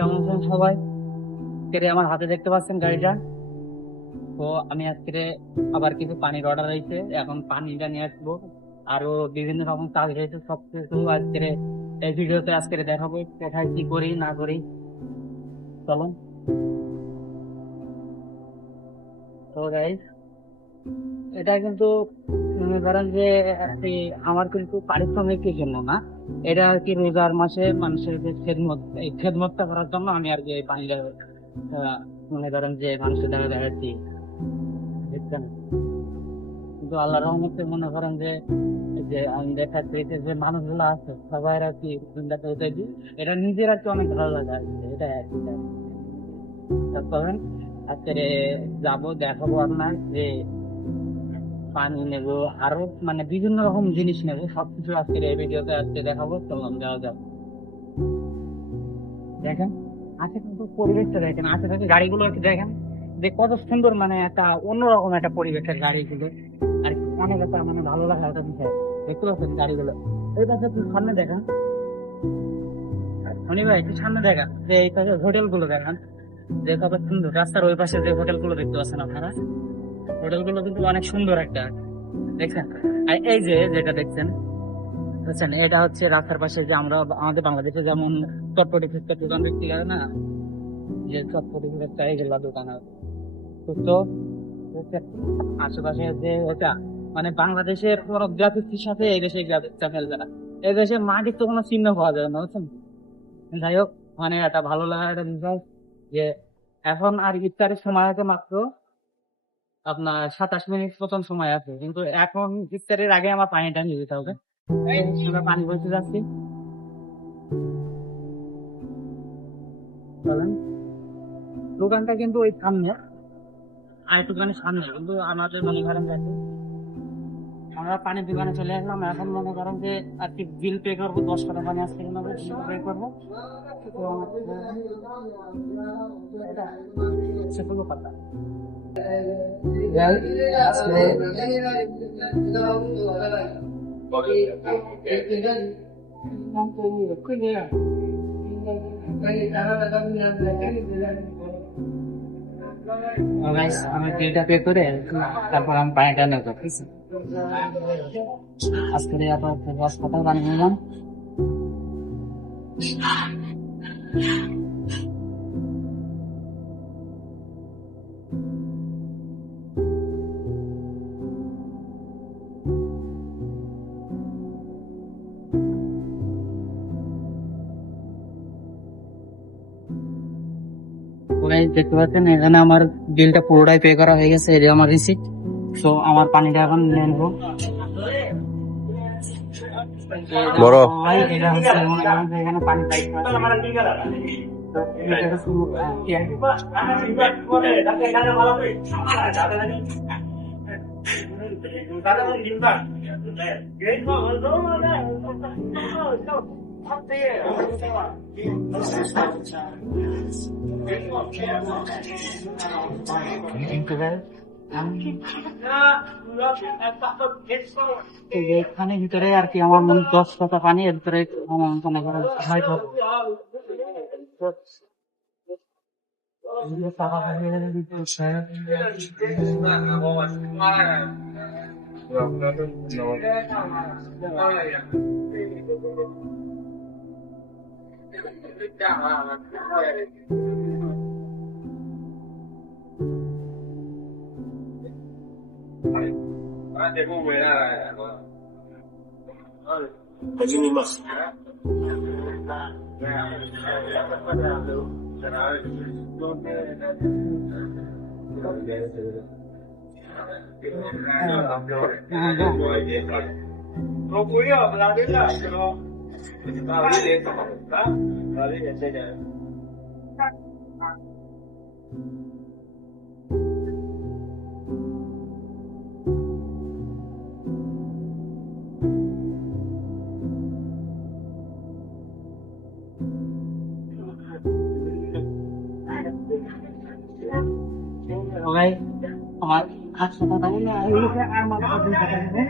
কেমন আছেন সবাই? আজকে আমার হাতে দেখতে পাচ্ছেন গাড়িটা। তো আমি আজকে আবার কিছু পানির অর্ডার হয়েছে, এখন পানিটা নিয়ে আসবো। আরো বিভিন্ন রকম কাজ রয়েছে, সবকিছু আজকে এই ভিডিওতে আজকে দেখাবো কোথায় কি করি না করি। চলো। তো গাইস, এটা কিন্তু মনে করেন যে একটি আমার কিন্তু পারিশ্রমিকের জন্য না, এটা আর কি রোজার মাসে মানুষের যে খেদমত, এই খেদমতটা করার জন্য আমি আর কি এই পানিটা মনে করেন যে মানুষের দ্বারা দেখাচ্ছি, বুঝছেন? কিন্তু আল্লাহ রহমতে মনে করেন যে এই যে আমি দেখাচ্ছি এই যে মানুষগুলো আছে সবাই আর কি চিন্তাটা উঠে দিই, এটা নিজের আর কি অনেক ভালো লাগে আর কি, এটাই আর কি। করেন আজকে যাবো, দেখাবো আপনার যে পানি নেবো, আরো মানে বিভিন্ন রকম জিনিস নেবো, সবকিছু আজকের এই ভিডিওতে আজকে দেখাবো। চললাম, যাওয়া যাক। দেখেন আজকে কিন্তু পরিবেশটা দেখেন, আশেপাশে গাড়িগুলো একটু দেখেন যে কত সুন্দর, মানে একটা অন্যরকম একটা পরিবেশের গাড়িগুলো আর কি, অনেক একটা মানে ভালো লাগা একটা বিষয়। দেখতে পাচ্ছেন গাড়িগুলো, এই পাশে একটু সামনে দেখেন, শনি ভাই একটু সামনে দেখেন যে এই পাশে হোটেল গুলো দেখেন যে কত সুন্দর। রাস্তার ওই পাশে যে হোটেল গুলো দেখতে পাচ্ছেন আপনারা, হোটেল গুলো কিন্তু অনেক সুন্দর একটা, দেখছেন? আর এই যে যেটা দেখছেন, বুঝছেন, এটা হচ্ছে রাস্তার পাশে যে আমরা আমাদের বাংলাদেশে যেমন চটপটি ফুচকার দোকান দেখতে গেলে না, যে চটপটি ফুচকা এইগুলা দোকান আছে। তো বুঝছেন, আশেপাশে যে ওটা মানে বাংলাদেশের কোনো গ্রাফিক্সের সাথে এই দেশের গ্রাফিক্সটা ফেলবে না। এই দেশে মাটির তো কোনো চিহ্ন পাওয়া যাবে না, বুঝছেন? যাই হোক, মানে একটা ভালো লাগার একটা বিষয় যে এখন আর ইফতারের সময় আছে মাত্র আপনার 27 মিনিট মতন সময় আছে, কিন্তু এখন ইফতারের আগে আমার পানিটা নিয়ে যেতে হবে। আমরা পানি বলতে যাচ্ছি, চলেন। দোকানটা কিন্তু ওই সামনে, আর একটুখানি সামনে, কিন্তু আমাদের মনে করেন দেখে আমরা পানির দোকানে চলে আসলাম। এখন মনে করেন যে আর কি বিল পে করবো, 10 টাকা পানি আজকে পে করবো। তো এটা হচ্ছে কোনো কথা। Guys, আমি বিলটা পে করে তারপর আমি পানিটা নেবো, ঠিক আছে? আজকে আবার 10 টাকা পানি নিলাম। Guys, দেখতে পাচ্ছেন এখানে আমার বিলটা পুরোটাই পে করা হয়ে গেছে, এই যে আমার রিসিপ্ট। তো আমার পানিটা এখন নিয়ে নেবো। বড় এটা হচ্ছে মনে করেন যে এখানে পানি পাইপ এখানে ভিতরে আর কি আমার মনে 10 টাকা পানি, এর ভিতরে আমার মনে করেন হয়তো টাকা পাঠিয়ে ভাই আমার 8 টাকা পানি না আর মাত্র 2 টাকা দেবে।